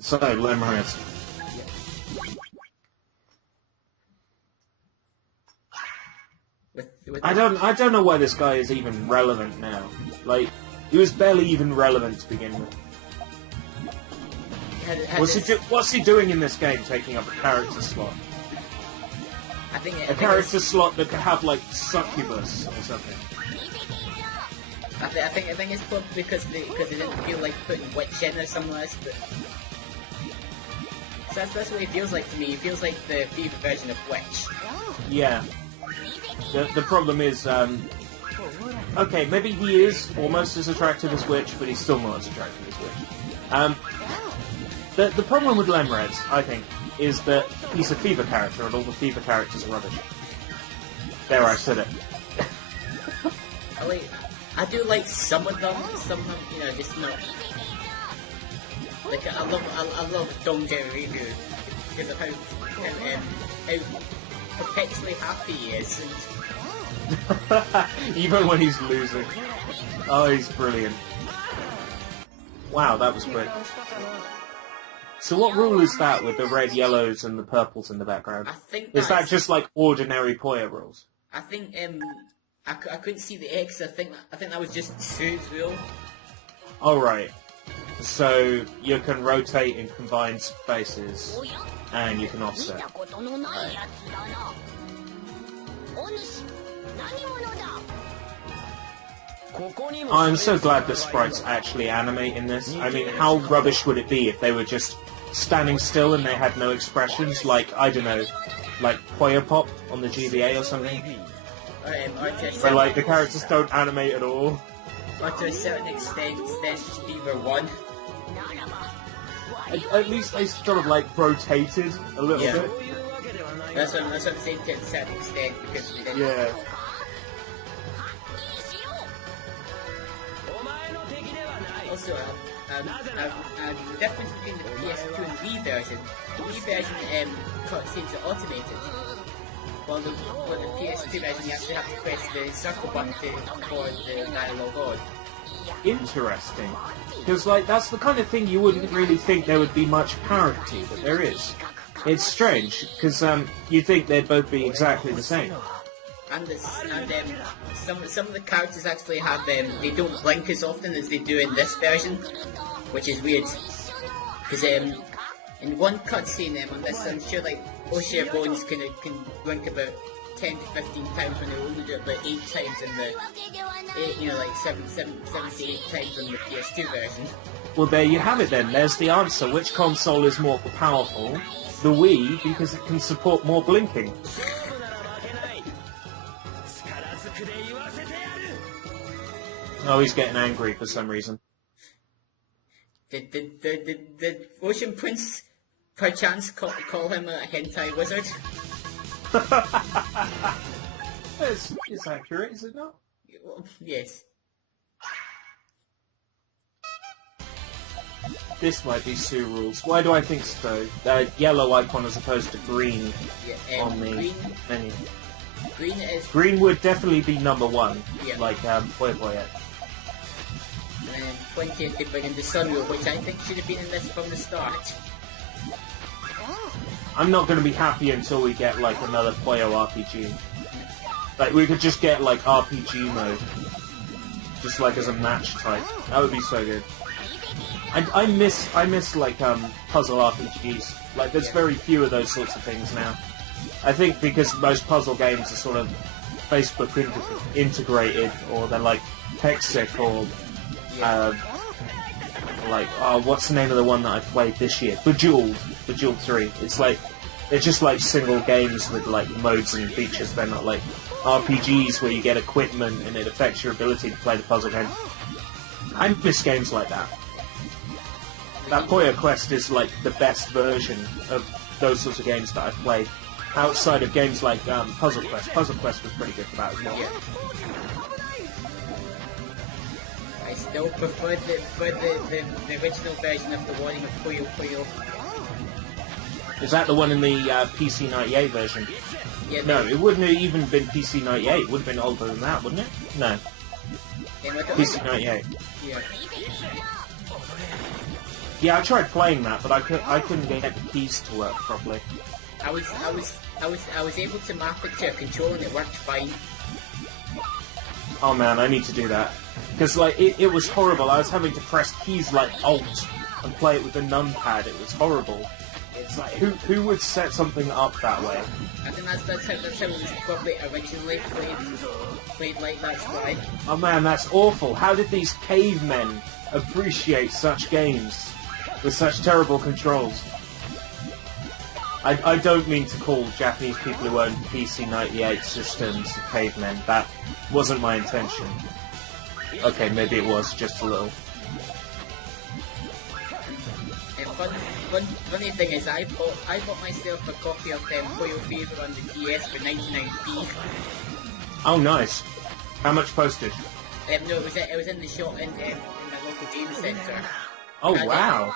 So, Lemons. I don't know why this guy is even relevant now. Like, he was barely even relevant to begin with. What's he doing in this game, taking up a character slot? I think a character slot that could have, like, Succubus or something. I think it's probably because they didn't feel like putting Witch in or something like that. So that's what it feels like to me. It feels like the FIFA version of Witch. Yeah. The problem is, okay, maybe he is almost as attractive as Witch, but he's still not as attractive as Witch. The problem with Lemreds, I think, is that he's a FIFA character, and all the FIFA characters are rubbish. There, I said it. I do like some of them, you know, just not. Like, I love Dongju because of how perpetually happy he is. Even when he's losing. Oh, he's brilliant. Wow, that was quick. So what rule is that with the red, yellows, and the purples in the background? I think is that just like ordinary Puyo rules? I think I couldn't see the X. I think that was just Sue's rule. Oh right. So you can rotate and combine spaces, and you can offset. Right. I'm so glad the sprites actually animate in this. I mean, how rubbish would it be if they were just standing still and they had no expressions, like, I don't know, like Puyo Pop on the GBA or something? Where, like, the characters don't animate at all. Or to a certain extent, Fever 1. At least they sort of, like, rotated a little bit. That's what I'm saying, to a certain extent, because we didn't... Yeah. Also, the difference between the PS2 and Wii version, the Wii version cutscenes are automated, while the PS2 version you actually have to press the circle button for the dialogue on. Interesting. Because, like, that's the kind of thing you wouldn't really think there would be much parity, but there is. It's strange, because you'd think they'd both be exactly the same. And some of the characters actually have they don't blink as often as they do in this version, which is weird. Because in one cutscene on this, I'm sure like O'Shea Bones can blink about 10 to 15 times when they only do it about 8 times in the 7 to 8 times in the PS2 version. Well, there you have it then. There's the answer. Which console is more powerful? The Wii, because it can support more blinking. Oh, he's getting angry for some reason. Did Ocean Prince perchance call him a hentai wizard? It's accurate, is it not? Well, yes. This might be Sue rules. Why do I think so? The yellow icon as opposed to green on the menu. Green would definitely be number 1, like Puyo Puyo. And then 20th they bring in the Sun Rule, which I think should have been in this from the start. I'm not going to be happy until we get like another Puyo RPG. Like we could just get like RPG mode, just like as a match type. That would be so good. I miss like puzzle RPGs. Like there's very few of those sorts of things now. I think because most puzzle games are sort of Facebook integrated, or they're like Hexic, or like what's the name of the one that I played this year? Bejeweled 3. It's like they're just like single games with like modes and features. They're not like RPGs where you get equipment and it affects your ability to play the puzzle game. I miss games like that. That Puyo Quest is like the best version of those sorts of games that I've played. Outside of games like Puzzle Quest. Puzzle Quest was pretty good for that as well. Yeah. I still prefer the original version of the Warning of Puyo Puyo. Is that the one in the PC 98 version? Yeah, no, it wouldn't have even been PC 98. It would have been older than that, wouldn't it? No. PC 98. Yeah. Yeah, I tried playing that, but I couldn't get the keys to work properly. I was able to map it to a controller and it worked fine. Oh man, I need to do that. Because, like, it was horrible. I was having to press keys like Alt and play it with the numpad. It was horrible. It's like, who would set something up that way? I think that's how it was probably originally played like that's why. Oh man, that's awful. How did these cavemen appreciate such games with such terrible controls? I don't mean to call Japanese people who own PC 98 systems cavemen. That wasn't my intention. Okay, maybe it was just a little. Funny thing is, I bought myself a copy of Puyo Fever on the DS for 99p. Oh, nice. How much postage? No, it was in the shop in my local game centre. Oh, wow.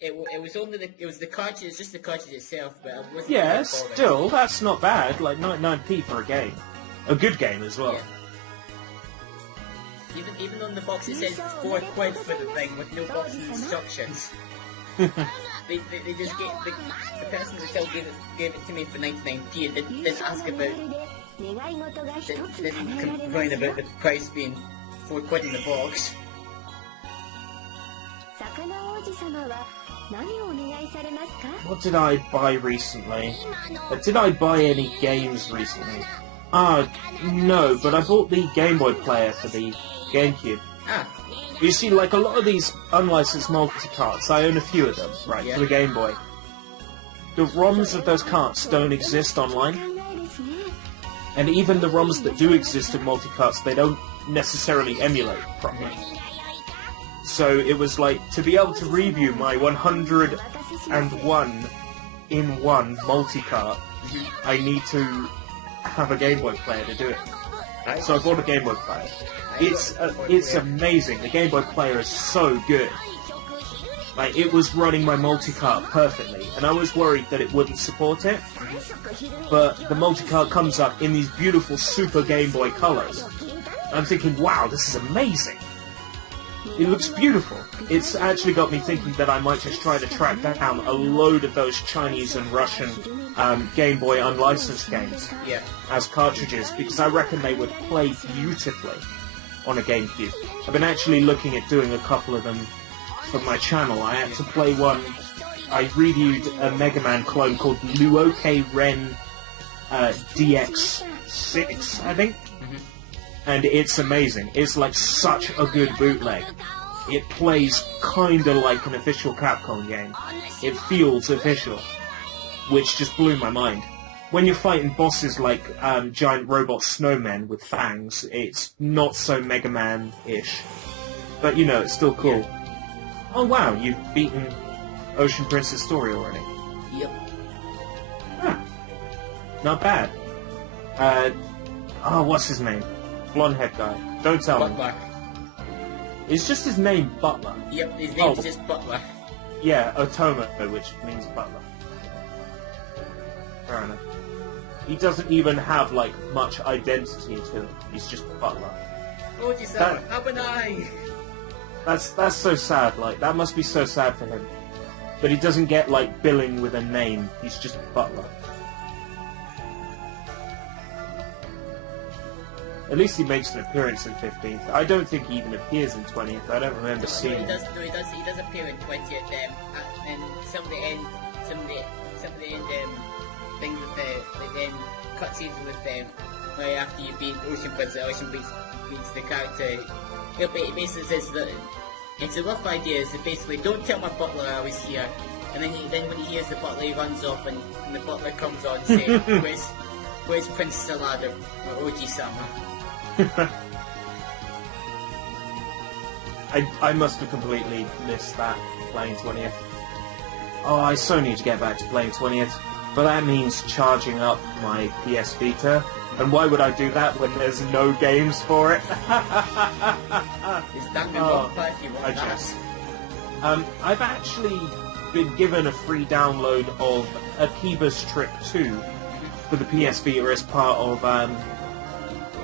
It was only the cartridge. It's just the cartridge itself, but I wasn't. Yeah, still, that's not bad. Like 99p for a game, a good game as well. Yeah. Even on the box it says £4 for the thing with no box and instructions. they just gave the person who still gave it to me for 99p and didn't ask about didn't complain about the price being £4 in the box. What did I buy recently? Did I buy any games recently? No, but I bought the Game Boy player for the GameCube. You see, like a lot of these unlicensed multi-carts, I own a few of them, right, for the Game Boy. The ROMs of those carts don't exist online. And even the ROMs that do exist in multi-carts, they don't necessarily emulate properly. So it was like, to be able to review my 101 in one multi-cart, I need to have a Game Boy player to do it. So I bought a Game Boy player. It's amazing. The Game Boy player is so good. Like, it was running my multi-cart perfectly, and I was worried that it wouldn't support it. But the multi-cart comes up in these beautiful Super Game Boy colors. I'm thinking, wow, this is amazing. It looks beautiful. It's actually got me thinking that I might just try to track down a load of those Chinese and Russian Game Boy unlicensed games as cartridges, because I reckon they would play beautifully on a GameCube. I've been actually looking at doing a couple of them for my channel. I had to play one. I reviewed a Mega Man clone called Luoke Ren DX6, I think. And it's amazing. It's like such a good bootleg. It plays kinda like an official Capcom game. It feels official, which just blew my mind. When you're fighting bosses like giant robot snowmen with fangs, it's not so Mega Man-ish. But, you know, it's still cool. Oh wow, you've beaten Ocean Prince's story already. Yep. Ah, not bad. What's his name? Blonde-head guy. Don't tell me. Butler. Is just his name Butler? Yep, his name's just Butler. Yeah, Otoma, which means butler. Fair enough. He doesn't even have, like, much identity to him. He's just Butler. Oji-sama, have an eye! That's so sad, like, that must be so sad for him. But he doesn't get, like, billing with a name. He's just Butler. At least he makes an appearance in 15th. I don't think he even appears in 20th. I don't remember seeing him. He does appear in 20th, and some of the end things with the cutscenes with right after you beat Ocean Prince, Ocean beats the character. It basically says that it's a rough idea. Is basically, don't tell my butler I was here. And then when he hears the butler, he runs off, and the butler comes on saying, "Where's Prince Salad or Oji-sama?" I must have completely missed that, playing 20th. Oh, I so need to get back to playing 20th, but that means charging up my PS Vita, and why would I do that when there's no games for it? I've actually been given a free download of Akiba's Trip 2 for the PS Vita as part of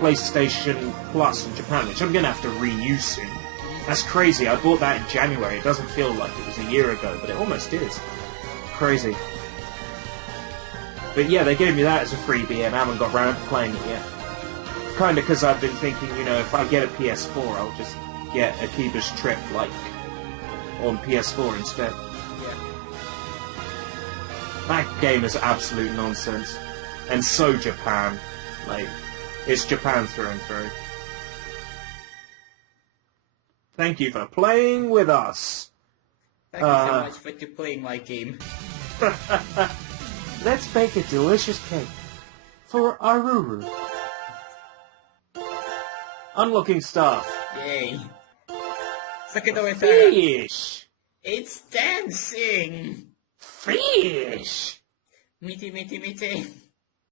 PlayStation Plus in Japan, which I'm going to have to renew soon. That's crazy. I bought that in January. It doesn't feel like it was a year ago, but it almost is. Crazy. But yeah, they gave me that as a freebie, and I haven't got around to playing it yet. Kind of because I've been thinking, you know, if I get a PS4, I'll just get Akiba's Trip, like, on PS4 instead. Yeah. That game is absolute nonsense. And so Japan. Like, it's Japan through and through. Thank you for playing with us. Thank you so much for playing my game. Let's bake a delicious cake for Aruru. Unlocking stuff. Yay. Sakadori-san. Fish! It's dancing! Fish! Miti, miti, miti.